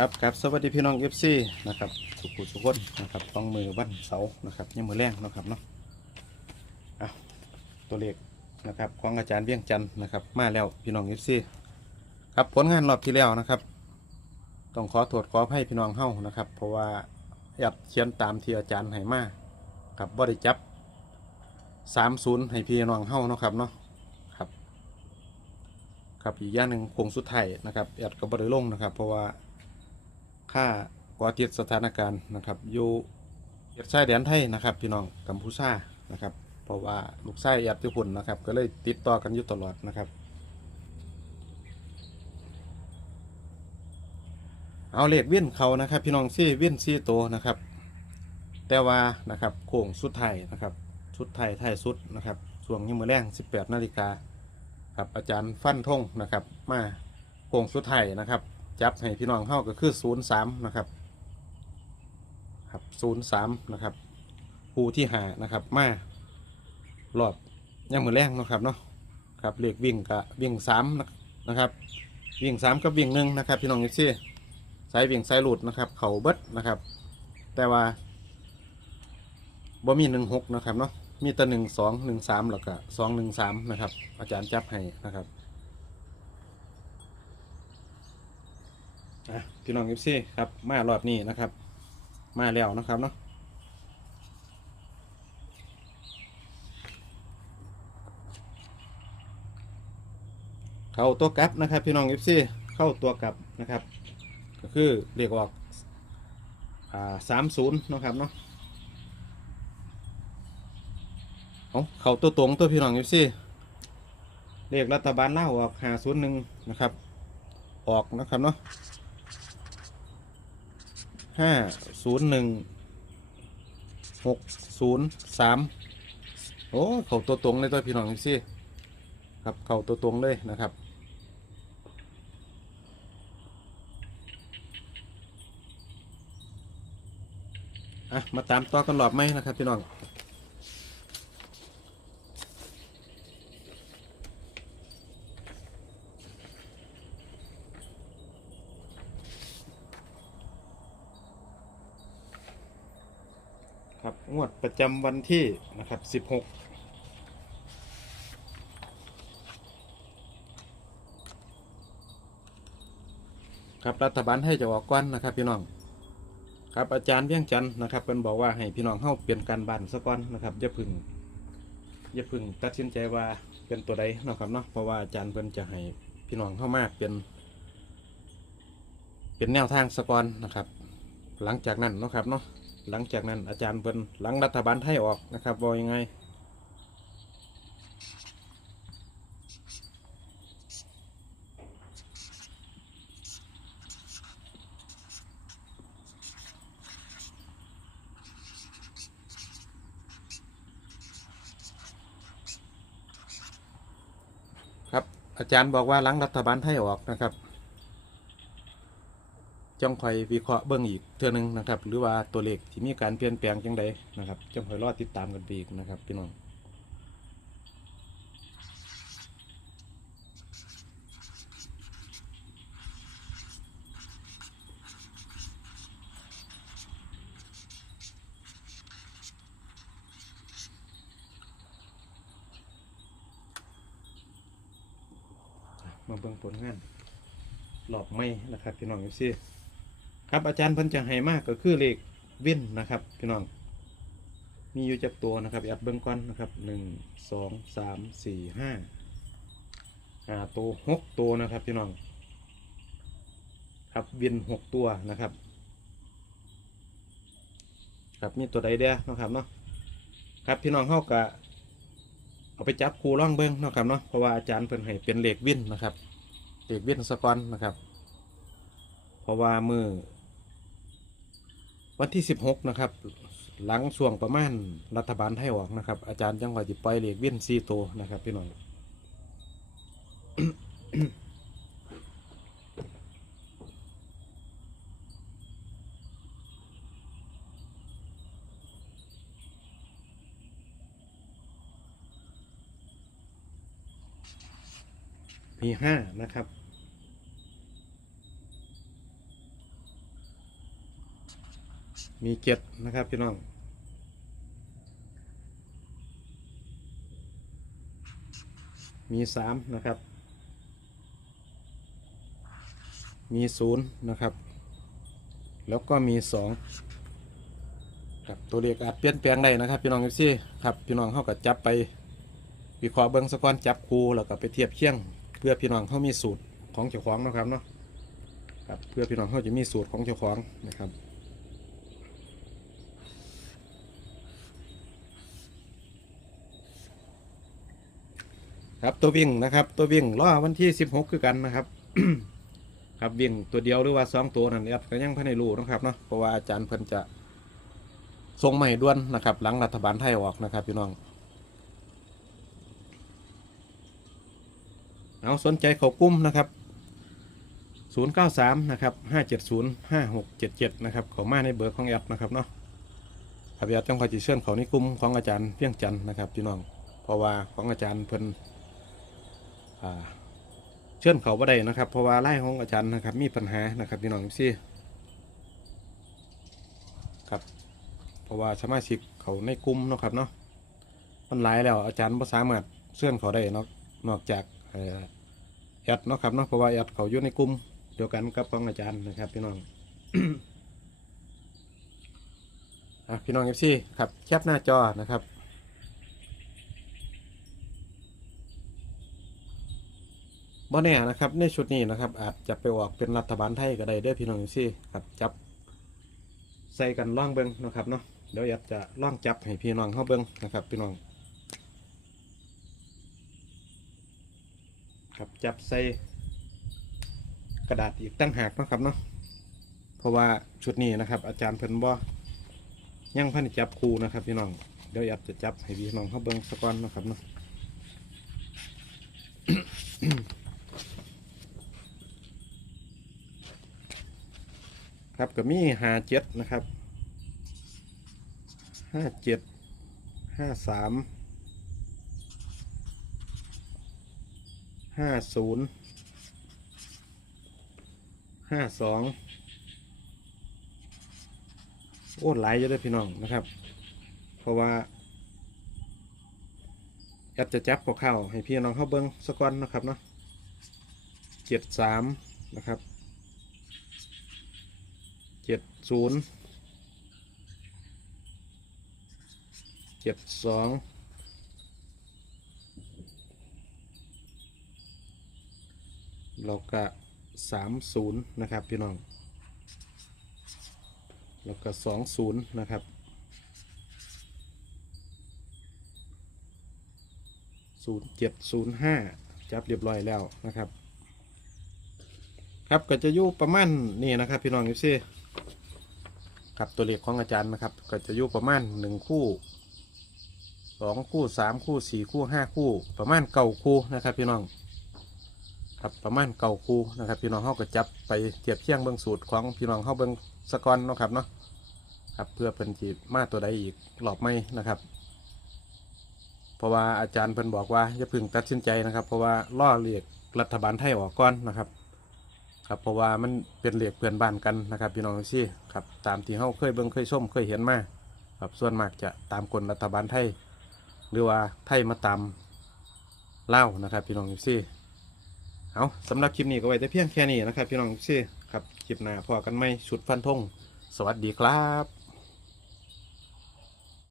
ครับครับสวัสดีพี่น้องเอฟซีนะครับสุขุสุขคนนะครับต้องมือวันเสาร์นะครับยังมือแรงนะครับเนาะอะตัวเลขนะครับของอาจารย์เวียงจันทร์นะครับ มาแล้วพี่น้องเอฟซีครับผลงานรอบที่แล้วนะครับ ต้องขอโทษขอให้พี่น้องเฮ้านะครับ เพราะว่าแอบเขียนตามที่อาจารย์ให้มาครับบ่ได้จับสามศูนย์ให้พี่น้องเฮ้านะครับเนาะครับ ครับอีกอย่างหนึ่งโคงสุดไทยนะครับแอดก็บ่ได้ลงนะครับ เพราะว่า ค่ากอติดสถานการณ์นะครับอยู่เขตชายแดนไทยนะครับ พี่น้องกัมพูชานะครับ เพราะว่าลูกชายแอบญี่ปุ่นนะครับ ก็เลยติดต่อกันอยู่ตลอดนะครับเอาเลขเวียนเขานะครับ พี่น้องซี่เวียนซี่โตวนะครับ แต่ว่านะครับโค้งสุดไทยนะครับชุดไทยไทยสุดนะครับช่วงนี้มือแรง18นาฬิกาครับอาจารย์ฟันธงนะครับ มาโค้งสุดไทยนะครับ จับให้พี่น้องเข้าก็คือศูนย์สามนะครับครับศูนย์สามนะครับผู้ที่หานะครับมารอบยังมือแรงนะครับเนาะครับเลขวิ่งกับวิ่งสามนะครับ วิ่งสามกับวิ่งหนึ่งนะครับพี่น้องยิซี่สายวิ่งสายหลุดนะครับ เข่าเบิดนะครับ แต่ว่าบ่มีหนึ่งหกนะครับเนาะมีแต่หนึ่งสองหนึ่งสามแล้วก็สองหนึ่งสามนะครับ อาจารย์จับให้นะครับ อะพี่น้องเอฟซีครับมารอบนี้นะครับ มาแล้วนะครับเนาะเข้าตัวกลับนะครับ พี่น้องเอฟซีเข้าตัวกลับนะครับ ก็คือเรียกว่าอ่าสามศูนย์นะครับเนาะเอาเข้าตัวตรงตัวพี่น้องเอฟซีเรียกรัฐบาลเล่าออกหาศูนย์หนึ่งนะครับ ออกนะครับเนาะ ห้าศูนย์หนึ่งหกศูนย์สามโอ้เข่าตัวตรงเลยตัวพี่น้องสิครับเข่าตัวตรงเลยนะครับอะมาตามต่อกันหลอบไหมนะครับพี่น้อง ครับ งวดประจำวันที่นะครับสิบหกครับรัฐบาลให้จะออกก้อนนะครับพี่น้องครับอาจารย์เวียงจันทร์นะครับเป็นบอกว่าให้พี่น้องเข้าเปลี่ยนการบ้านสะก้อนนะครับอย่าพึ่งอย่าพึ่งตัดสินใจว่าเป็นตัวใดนะครับเนาะเพราะว่าอาจารย์เพิ่นจะให้พี่น้องเข้ามากเป็น เป็นแนวทางสะก้อนนะครับ หลังจากนั้นนะครับเนาะ หลังจากนั้นอาจารย์เพิ่นหลังรัฐบาลไทยออกนะครับว่ายังไงครับอาจารย์บอกว่าหลังรัฐบาลไทยออกนะครับ จ้องคอยวิเคราะห์เบื้องอีกเทื่อนึงนะครับ หรือว่าตัวเลขที่มีการเปลี่ยนแปลงจังใดนะครับจ้องคอยรอติดตามกันไปอีกนะครับพี่น้องมาเบิ่งผลงานหลอบไม่นะครับพี่น้องเอฟซี ครับอาจารย์เพิ่นจะให้มากก็คือเลขวินนะครับพี่น้อง มีอยู่จักตัวนะครับแอบเบิ่งก่อนนะครับหนึ่งสองสามสี่ห้าห้าตัวหกตัวนะครับพี่น้อง ครับวินหกตัวนะครับ ครับมีตัวใดเด้อนะครับเนาะครับพี่น้องเข้ากะเอาไปจับครูร่องเบิ้งนะครับเนาะเพราะว่าอาจารย์เพิ่นให้เป็นเหลขวินนะครับเลขวินสกอนนะครับ เพราะว่ามือ วันที่สิบหกนะครับ หลังช่วงประมาณรัฐบาลไทยออกนะครับ อาจารย์จังหวัดจิปล่อยเลขวินซีโตวนะครับพี่น้องมีห้านะครับ มีเจ็ดนะครับพี่น้อง มีสามนะครับ มีศูนย์นะครับ แล้วก็มีสองครับตัวเลขอาจเปลี่ยนแปลงได้นะครับ พี่น้องเอฟซีครับพี่น้องเขาก็จับไปวิเคราะห์เบิ้งสะก้อนจับคูแล้วก็ไปเทียบเคียง เพื่อพี่น้องเขามีสูตรของเจ้าของนะครับเนาะครับเพื่อพี่น้องเขาจะมีสูตรของเจ้าของนะครับ ครับตัววิ่งนะครับ ตัววิ่งล่อวันที่16คือกันนะครับ ครับวิ่งตัวเดียวหรือว่าสองตัวนั่นแอดก็ยังภายในรูนะครับเนาะเพราะว่าอาจารย์เพิ่นจะส่งให้ด่วนนะครับ หลังรัฐบาลไทยออกนะครับพี่น้องเอาสนใจเขากุ้มนะครับ 093 นะครับ 570 5677 นะครับเขามาในเบอร์ของแอดนะครับเนาะครับแอดจังคอยจิเชิญเขาในกลุ่มของอาจารย์เพียงจันนะครับพี่น้อง เพราะว่าของอาจารย์เพิ่น เชิญเขาบ่ได้นะครับ เพราะว่าไล่ของอาจารย์นะครับ มีปัญหานะครับพี่น้องซี่ครับ เพราะว่าสมาชิกเขาในกลุ่มเนาะครับเนาะมันหลายแล้วอาจารย์บ่สามารถเชิญเขาได้นอกนอกจากเอ่อแอดเนาะครับเนาะเพราะว่าแอดเขาอยู่ในกลุ่มเดียวกันกับของอาจารย์นะครับพี่น้องอะพี่น้องเอฟซีครับแคปหน้าจอนะครับ บ่แน่นะครับ ในชุดนี้นะครับ อาจจะไปออกเป็นรัฐบาลไทยก็ได้เด้อพี่น้องสิครับจับ ใส่กันล่องเบิงนะครับเนาะเดี๋ยวอยากจะล่องจับให้พี่น้องเข้าเบิงนะครับ พี่น้องครับจับใส่กระดาษอีกตั้งหากนะครับเนาะเพราะว่าชุดนี้นะครับ อาจารย์เพิ่นบ่ยังพันจับครูนะครับ พี่น้องเดี๋ยวอยากจะจับให้พี่น้องเข้าเบิงสักก่อนนะครับเนาะ ครับก็มีห้าเจ็ดนะครับห้าเจ็ดห้าสามห้าศูนย์ห้าสองโอ้หลายเยอะเลยพี่น้องนะครับ เพราะว่าแอดจะจับพวกเข้าให้พี่น้องเข้าเบิ้งสกอนนะครับเนาะเจ็ดสามนะครับ เจ็ดศูนย์เจ็ดสองแล้วก็สามศูนย์นะครับพี่น้องแล้วก็สองศูนย์นะครับศูนย์เจ็ดศูนย์ห้าจับเรียบร้อยแล้วนะครับ ครับก็จะอยู่ประมาณนี่นะครับ พี่น้องยูซี่ ครับตัวเลขของอาจารย์นะครับ ก็จะอยู่ประมาณหนึ่งคู่สองคู่สามคู่สี่คู่ห้าคู่ ประมาณเก่าคู่นะครับ พี่น้อง ครับประมาณเก่าคู่นะครับ พี่น้องเขาก็จับไปเทียบเทียงเบื้องสูตรของพี่น้องเขาเบื้องสกอนเนาะครับเนาะครับเพื่อเพิ่นจีมาตัวใดอีกหลอบไม่นะครับ เพราะว่าอาจารย์เพิ่นบอกว่าอย่าพึ่งตัดสินใจนะครับ เพราะว่าล่อเรียกรัฐบาลไทยออกก่อนนะครับ ครับเพราะว่ามันเป็นเหลียกเพื่อนบ้านกันนะครับพี่น้องซี่ครับตามที่เขาเคยเบิ่งเคยส้มเคยเห็นมาครับส่วนมากจะตามกลรัฐบาลไทย หรือว่าไทยมาตามเล่านะครับ พี่น้องซี่เอาสำหรับคลิปนี้ก็ไว้แต่เพียงแค่นี้นะครับ พี่น้องซี่ครับคลิปหน้าพอกันไหมชุดฟันธงสวัสดีครับ